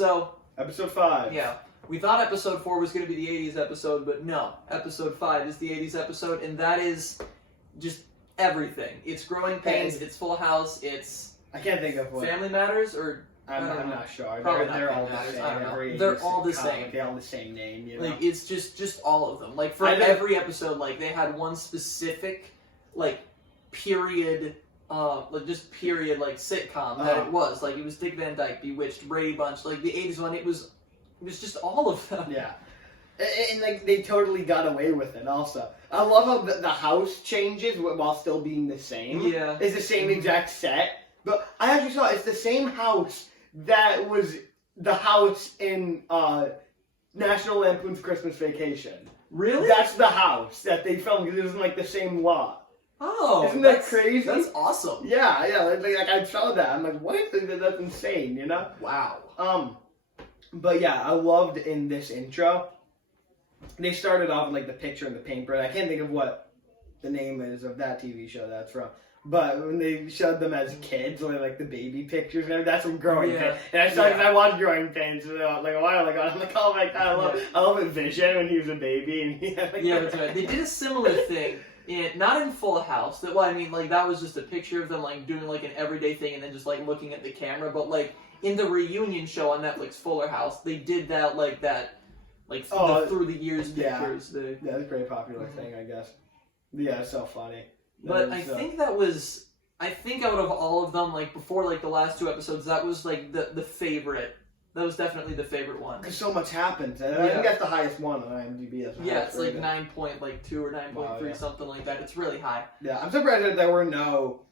So... Episode 5. Yeah. We thought episode 4 was going to be the 80s episode, but no. Episode 5 is the 80s episode, and that is just everything. It's Growing Pains, it's Full House, it's... I can't think of what. Family Matters, or... I'm not sure. Probably they're all not the same. I don't know. Every They're all the same. They all the same name, you know? Like, it's just all of them. Like, for every episode, like, they had one specific, like, period... like just period, like sitcom that it was. Like it was Dick Van Dyke, Bewitched, Brady Bunch, like the 80s one. It was just all of them. Yeah, and like they totally got away with it. Also, I love how the house changes while still being the same. Yeah, it's the same exact set, but I actually saw it's the same house that was the house in National Lampoon's Christmas Vacation. Really? That's the house that they filmed because it was in like the same lot. Oh, isn't that crazy? That's awesome. Yeah. Like I saw that. I'm like, what? That's insane, you know? Wow. But yeah, I loved in this intro. They started off with like the picture and the paintbrush. I can't think of what the name is of that TV show that's from. But when they showed them as kids, like the baby pictures and everything, that's from Growing Pains. And I saw because I watched Growing Pains like a while ago. I'm like, oh my god, I love Vision when he was a baby. And he had, like, that's right. They did a similar thing. Not in Full House. That that was just a picture of them like doing like an everyday thing and then just like looking at the camera. But like in the reunion show on Netflix, Fuller House, they did that through the years pictures. Yeah, that's a pretty popular thing, I guess. Yeah, it's so funny. But I think out of all of them, like before like the last 2 episodes, that was like the favorite. That was definitely the favorite one. Because so much happens. And I think that's the highest one on IMDb. It's like 9.2 or 9.3, something like that. It's really high. Yeah, I'm surprised that there were no,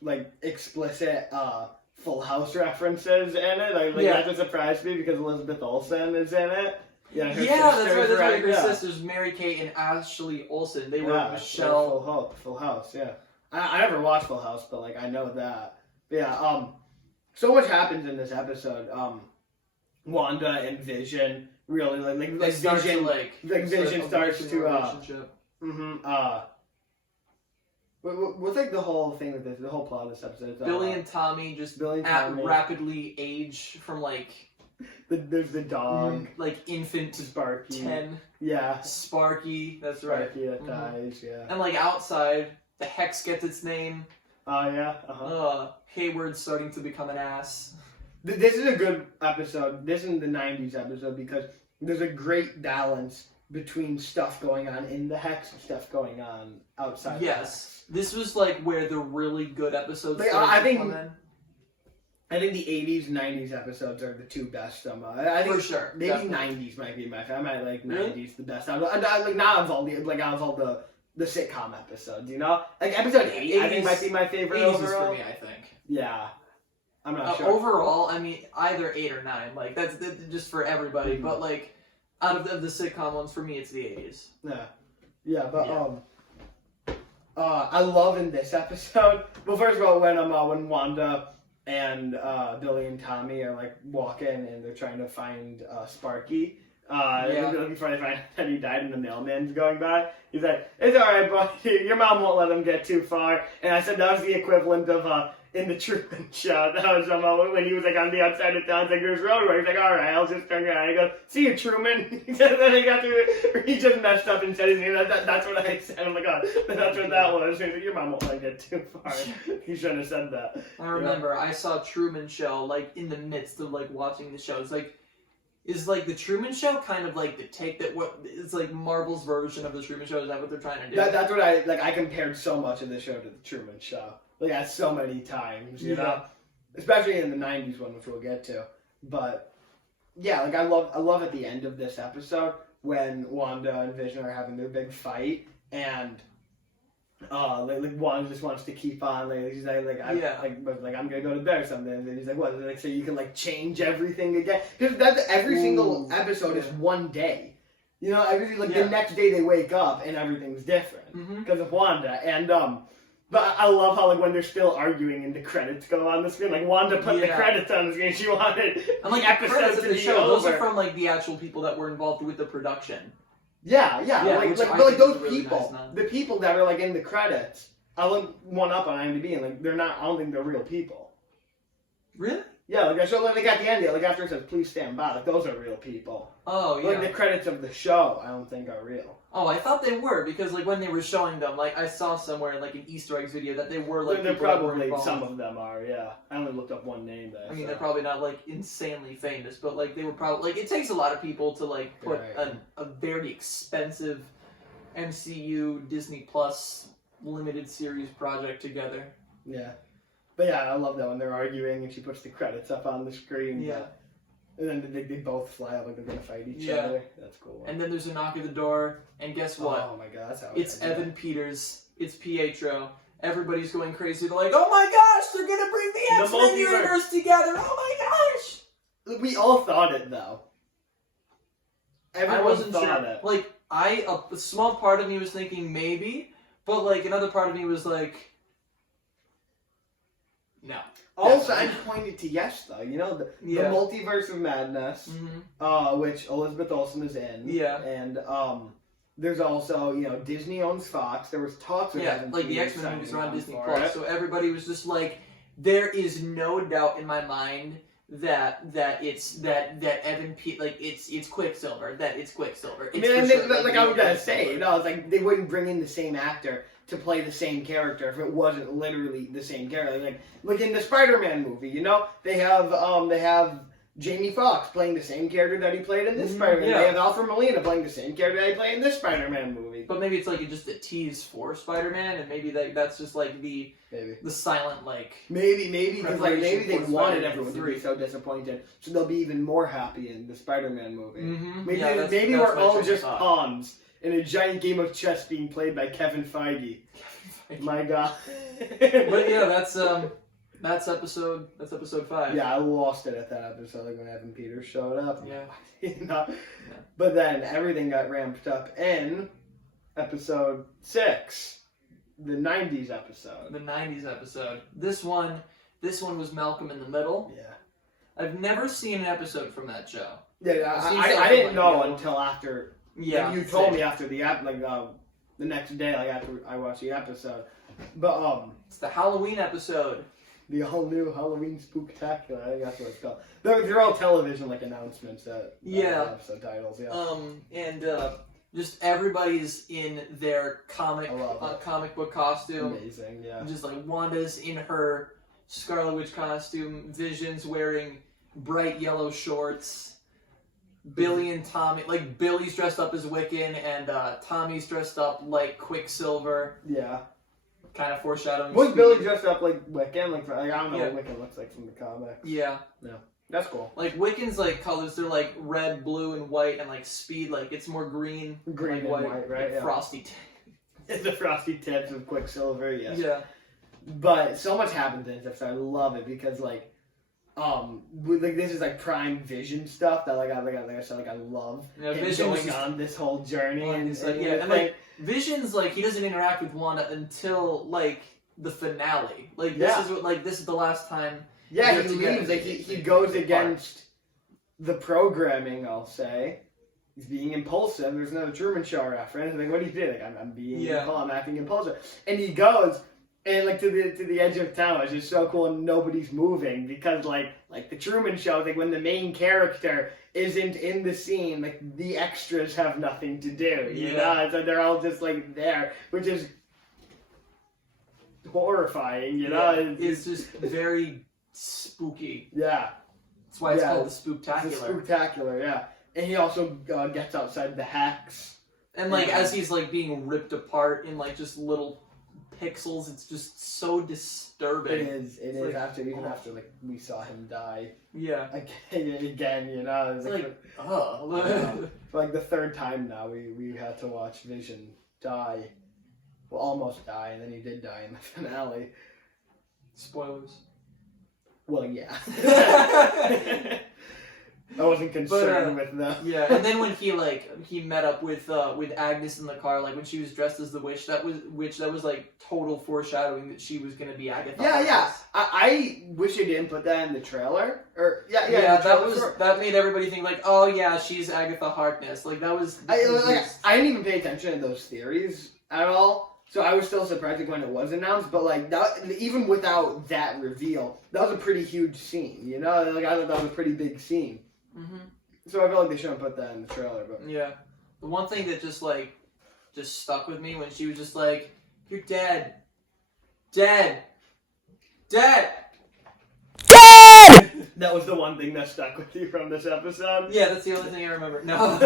like, explicit, Full House references in it. That just surprised me because Elizabeth Olsen is in it. Yeah, that's right. Her sisters, Mary Kate and Ashley Olsen. They were Michelle. Full House, yeah. I never watched Full House, but, like, I know that. But yeah, so much happens in this episode. Wanda and Vision really like Vision Vision starts to what's like the whole thing with this, the whole plot of this episode? Billy and Tommy rapidly age from like there's the dog like infant to Sparky 10. Yeah, Sparky. That's right. Sparky that dies. Yeah, and like outside, the Hex gets its name. Oh yeah. Hayward's starting to become an ass. This is a good episode. This is the 90s episode because there's a great balance between stuff going on in the Hex and stuff going on outside the Hex. This was like where the really good episodes I think come in. I think the 80s and 90s episodes are the 2 best. I think for sure. Maybe definitely. 90s might be my favorite. I might like 90s the best. Like not of all the sitcom episodes, you know? Like episode 8 I think might be my favorite 80s overall. Is for me, I think. Yeah. I'm not sure. Overall, I mean, either 8 or 9. Like, that's just for everybody. But, like, out of the sitcom ones, for me, it's the 80s. Yeah. Yeah, but, I love in this episode. Well, first of all, when Wanda and Billy and Tommy are, like, walking and they're trying to find Sparky. Before they find that he died and the mailman's going by. He's like, it's alright, but your mom won't let him get too far. And I said that was the equivalent of, in the Truman Show, that was when he was like on the outside of town, it's like there's roadway. He's like, alright, I'll just turn around. He goes, see you, Truman. Then he just messed up and said his name. That's what I said. I'm like, oh, that's what that was. He's like, your mom won't let get too far. He shouldn't have said that. I remember, I saw Truman Show, like, in the midst of, like, watching the show. It's like, is like the Truman Show kind of like the take that it's like Marvel's version of the Truman Show? Is that what they're trying to do? That's what I compared so much of the show to the Truman Show. Like so many times, you know? Especially in the 90s one, which we'll get to. But yeah, like I love at the end of this episode when Wanda and Vision are having their big fight and like Wanda just wants to keep on. Like she's like I'm gonna go to bed or something. And he's like, what? Like so you can like change everything again? Because every single episode is one day. You know, the next day they wake up and everything's different because of Wanda. And but I love how like when they're still arguing and the credits go on the screen. Like Wanda put the credits on the screen. She wanted and like episodes of the show. Those are from like the actual people that were involved with the production. Yeah, like those really people, nice the people that are like in the credits. I looked one up on IMDb and like they're not. I don't think they're real people. Really? Yeah, like I showed like at the end, like after it says "Please stand by," like those are real people. Oh yeah. Like the credits of the show, I don't think are real. Oh, I thought they were because like when they were showing them, like I saw somewhere like an Easter eggs video that they were like. They're people that were probably involved. some of them are. Yeah, I only looked up one name there. I mean, so. they're probably not like insanely famous, but like they were probably like it takes a lot of people to like put Right. a very expensive MCU Disney Plus limited series project together. Yeah, but yeah, I love that when they're arguing and she puts the credits up on the screen. Yeah. And then they both fly up like they're gonna fight each Yeah. other. That's cool. And then there's a knock at the door, and guess what? Oh my god, that's how It's ended. Evan Peters. It's Pietro. Everybody's going crazy. They're like, "Oh my gosh, they're gonna bring the X-Men multiverse. universe together! Oh my gosh!" We all thought it though. Everyone I wasn't thought sure. it. Like, a small part of me was thinking maybe, but like another part of me was like, no. All Definitely. signs pointed to yes, though. You know, the Yeah. Multiverse of Madness, which Elizabeth Olsen is in. Yeah. And there's also, Disney owns Fox. There was talks of Yeah, Evan like the Peters X-Men movies are signing on Disney for Plus, it. so everybody was just like, there is no doubt in my mind that it's Evan it's Quicksilver. That it's Quicksilver. I It's mean, for and sure, like I was gonna Quicksilver. say, it's like they wouldn't bring in the same actor to play the same character if it wasn't literally the same character. Like in the Spider-Man movie, they have Jamie Foxx playing the same character that he played in this Spider-Man. yeah. They have Alfred Molina playing the same character that he played in this Spider-Man movie. But maybe it's like just a tease for Spider-Man, and maybe that's just like the silent like. Maybe because maybe they Preparation for wanted Spider-Man everyone to 3. be so disappointed, so they'll be even more happy in the Spider-Man movie. Mm-hmm. Maybe Yeah, maybe that's we're my all train of just thought. pawns in a giant game of chess being played by Kevin Feige. My God. But yeah, that's episode 5. Yeah, I lost it at that episode like when Evan Peters showed up. Yeah. But then everything got ramped up in episode 6, the 90s episode. The 90s episode. This one was Malcolm in the Middle. Yeah. I've never seen an episode from that show. Yeah, I've seen I stuff didn't from, know like, until after. Yeah. Like, you told me after the app, the next day, like after I watched the episode. But It's the Halloween episode. the all new Halloween Spooktacular, I think that's what it's called. They're all television like announcements that episode titles. Yeah. And just everybody's in their comic book costume. Amazing. Yeah. Just like Wanda's in her Scarlet Witch costume, Vision's wearing bright yellow shorts. Billy and Tommy, like Billy's dressed up as Wiccan, and Tommy's dressed up like Quicksilver. Yeah. Kind of foreshadowing. Was Billy dressed up like Wiccan? Like I don't know what Wiccan looks like from the comics. Yeah. No. That's cool. Like Wiccan's like colors, they're like red, blue, and white, and like Speed, like it's more green. Green and white, right? Yeah. Frosty. The frosty tips of Quicksilver, yes. Yeah. But so much happens in this episode. I love it because this is like prime Vision stuff that like I said I love. Yeah, him Vision's going on this whole journey and like Vision's like he doesn't interact with Wanda until like the finale. Like this is the last time. Yeah, he together. leaves. Like he goes against the programming. I'll say he's being impulsive. There's another Truman Show reference. Like what do you do? Like I'm acting impulsive, and he goes. And like to the edge of town, it's just so cool, and nobody's moving because like the Truman Show, like when the main character isn't in the scene, like the extras have nothing to do, you know, so they're all just like there, which is horrifying, you know. Yeah, it's just very spooky. Yeah, that's why it's called the Spooktacular. It's the Spooktacular, yeah. And he also gets outside the hex, and like as he's like being ripped apart in like just little pixels, it's just so disturbing. It is like, after like we saw him die. Yeah. Again, you know. It's like for like the third time now we had to watch Vision die. Well, almost die, and then he did die in the finale. Spoilers. Well, yeah. I wasn't concerned with them. Yeah, and then when he met up with Agnes in the car, like when she was dressed as the witch, that was like total foreshadowing that she was gonna be Agatha. Yeah. I wish they didn't put that in the trailer. That made everybody think like, oh yeah, she's Agatha Harkness. Like that was. I didn't even pay attention to those theories at all. So I was still surprised when it was announced, but like that, even without that reveal, that was a pretty huge scene. You know, like I thought that was a pretty big scene. Mm-hmm. So I feel like they shouldn't put that in the trailer. But yeah, the one thing that just stuck with me when she was just like, "You're dead, dead, dead." That was the one thing that stuck with you from this episode. Yeah, that's the only thing I remember. No.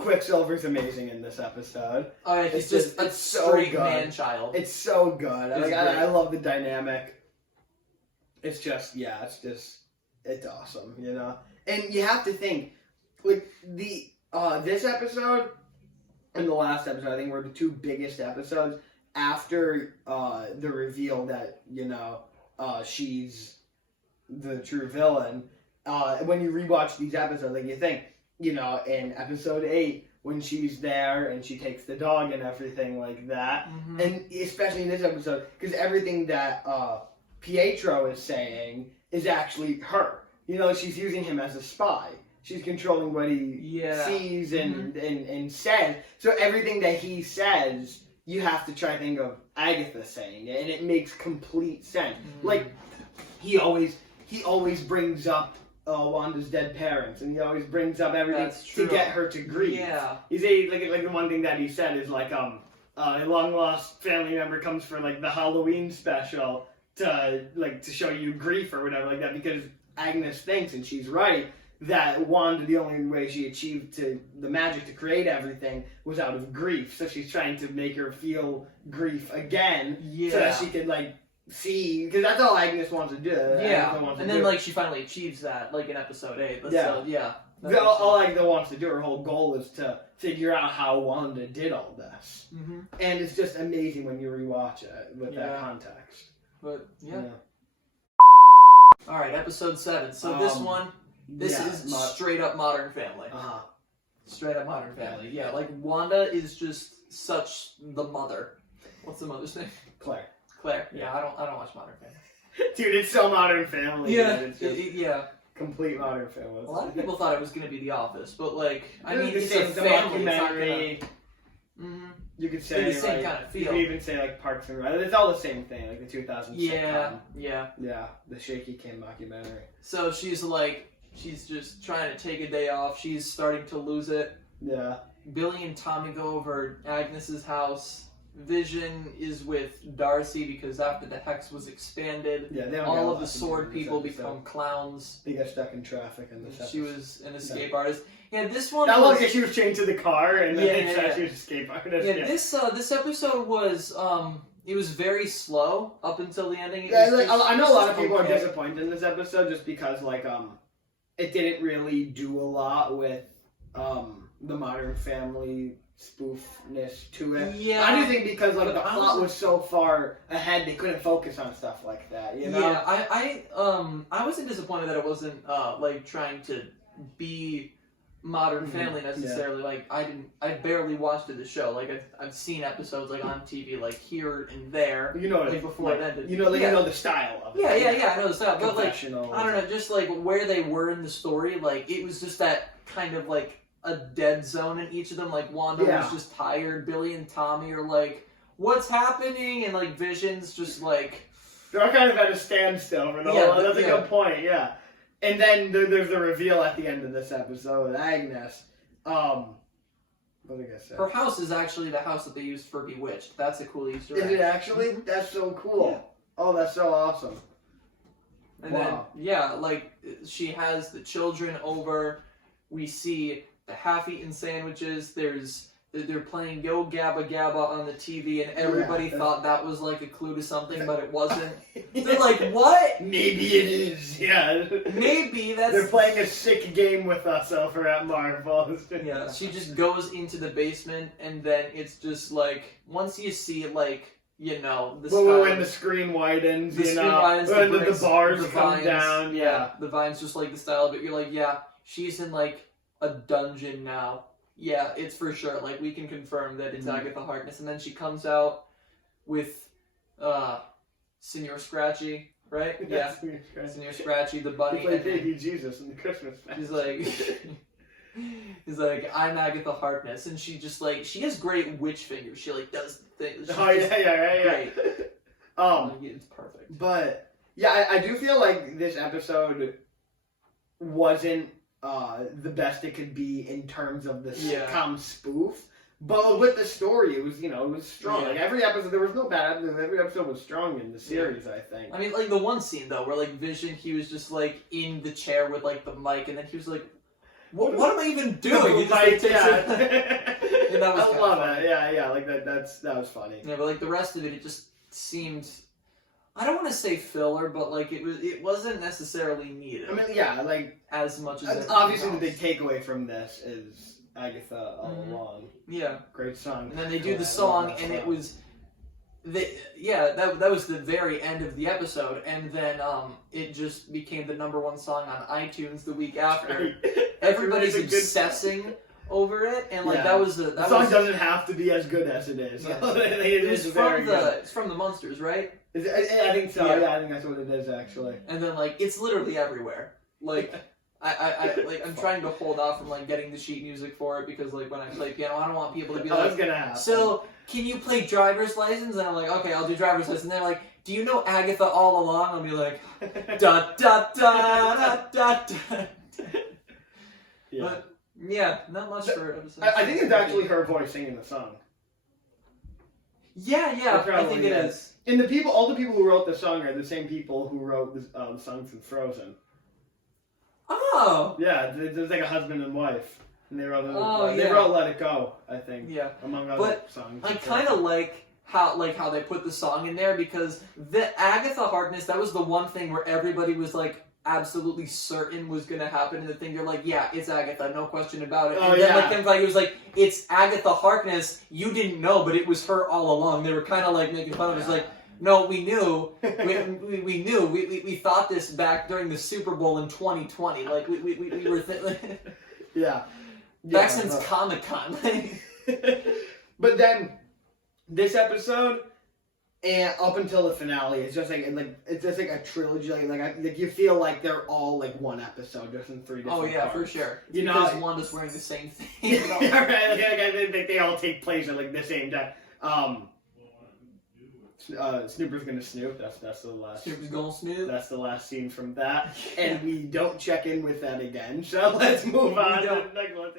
Quicksilver's amazing in this episode. Oh yeah, he's just a straight man child. It's so good. I love the dynamic. It's just it's awesome, you know. And you have to think, like this episode and the last episode, I think were the two biggest episodes after the reveal that she's the true villain. When you rewatch these episodes, like you think, in episode 8 when she's there and she takes the dog and everything like that, mm-hmm. and especially in this episode, because everything that Pietro is saying is actually her. She's using him as a spy. She's controlling what he sees and, mm-hmm. and says. So everything that he says, you have to try to think of Agatha saying it, and it makes complete sense. Mm-hmm. Like he always brings up Wanda's dead parents, and he always brings up everything to get her to grieve. Yeah. He's like the one thing that he said is like a long lost family member comes for like the Halloween special to show you grief or whatever like that, because Agnes thinks, and she's right, that Wanda, the only way she achieved the magic to create everything was out of grief. So she's trying to make her feel grief again, so that she could see, because that's all Agnes wants to do. Yeah, and then she finally achieves that, in episode 8. So, yeah. All Agatha wants to do, her whole goal is to figure out how Wanda did all this. Mm-hmm. And it's just amazing when you rewatch it with that context. But, yeah. Alright, episode 7. So this is straight up Modern Family. Uh-huh. Straight up Modern Family. Yeah, Wanda is just such the mother. What's the mother's name? Claire. Yeah, I don't watch Modern Family. Dude, it's so Modern Family. Yeah, dude. It's just complete Modern Family. A lot of people thought it was going to be The Office, but it's a a family. documentary. Mm-hmm. You could say the same kind of feel. You could even say Parks and Rec. It's all the same thing, the 2000 sitcom. Yeah, the Shaky Cam documentary. So she's just trying to take a day off. She's starting to lose it. Yeah. Billy and Tommy go over Agnes's house. Vision is with Darcy because after the hex was expanded, all of the sword people become clowns. They get stuck in traffic in this episode. She was an escape artist. Yeah, this one. That was she was chained to the car, and then she was an escape artist. Yeah, this episode was it was very slow up until the ending. I know a lot of people are disappointed in this episode just because it didn't really do a lot with the Modern Family spoofness to it. Yeah. I do think because the plot was so far ahead, they couldn't focus on stuff like that. Yeah, I wasn't disappointed that it wasn't trying to be Modern Family necessarily. I barely watched the show. I've seen episodes on TV here and there. Before it ended. You know the style of it. Yeah, I know the style. But I don't know, just where they were in the story, it was just that kind of a dead zone in each of them. Wanda was just tired. Billy and Tommy are what's happening? And Vision's just they're all kind of at a standstill for the whole. That's a good point. Yeah. And then there's the reveal at the end of this episode with Agnes. What did I say? Her house is actually the house that they used for Bewitched. That's a cool Easter egg. Is it actually? Mm-hmm. That's so cool. Yeah. Oh, that's so awesome. And then, she has the children over. We see the half-eaten sandwiches. They're playing Yo Gabba Gabba on the TV, and everybody thought that was a clue to something, but it wasn't. They're what? Maybe it is. Yeah. Maybe that's. They're playing a sick game with us over at Marvel. Yeah. She just goes into the basement, and then it's just once you see the when the screen widens, when the bars come down, the vines just the style of it. You're she's in a dungeon now. Yeah, it's for sure. We can confirm that it's Agatha Harkness. And then she comes out with Senor Scratchy, right? Yeah. Senor Scratchy, the bunny. He played Baby Jesus in the Christmas special. He's He's like, I'm Agatha Harkness, and she just like she has great witch fingers. She like does things. Oh yeah. Great. It's perfect. But yeah, I do feel like this episode wasn't the best it could be in terms of the sitcom spoof. But with the story, it was strong. Yeah. Like every episode, there was no bad episode. Every episode was strong in the series. I think. I mean, like the one scene though, where like Vision, he was just like in the chair with like the mic, and then he was like, "What am I even doing?" He just, like, takes it. And that was I love it. Yeah. Like that was funny. Yeah, but like the rest of it, it just seemed. I don't want to say filler, but like it wasn't necessarily needed. I mean, yeah, like as much as obviously the big takeaway from this is Agatha all along. Yeah, great song. And then they do the song, and it was, that was the very end of the episode, and then it just became the #1 song on iTunes the week after. Everybody's obsessing over it, and like that was the song doesn't have to be as good as it is. Yeah. It's from the Munsters, right? I think so. Yeah. I think that's what it is actually. And then like it's literally everywhere. Like I'm trying to hold off from like getting the sheet music for it because like when I play piano, I don't want people to be like, that's gonna happen. So can you play Driver's License? And I'm like, okay, I'll do Driver's License. And they're like, do you know Agatha all along? I'll be like, da da da da da. Yeah. But yeah, not much for episode. I think it's actually her voice singing the song. Yeah, I think it is. And all the people who wrote the song are the same people who wrote the songs in Frozen. Oh. Yeah, there's like a husband and wife, and they wrote they wrote "Let It Go," I think. Yeah. Among other songs. I kind of like how they put the song in there because the Agatha Harkness, that was the one thing where everybody was like absolutely certain was gonna happen in the thing. They're like, yeah, it's Agatha, no question about it. And then like Ken Feige was like, it's Agatha Harkness. You didn't know, but it was her all along. They were kind of like making fun of it. It's like, no, we knew. We knew. We thought this back during the Super Bowl in 2020. Like we were back since Comic-Con. But then this episode and up until the finale, it's just like a trilogy. Like you feel like they're all like one episode, just in 3 different parts. For sure. It's you because know, Wanda's wearing the same thing. Yeah, right. Like, they all take place at like the same time. Snooper's gonna snoop. That's the last. Snooper's gonna snoop. That's the last scene from that, and we don't check in with that again. So let's move on to the next one.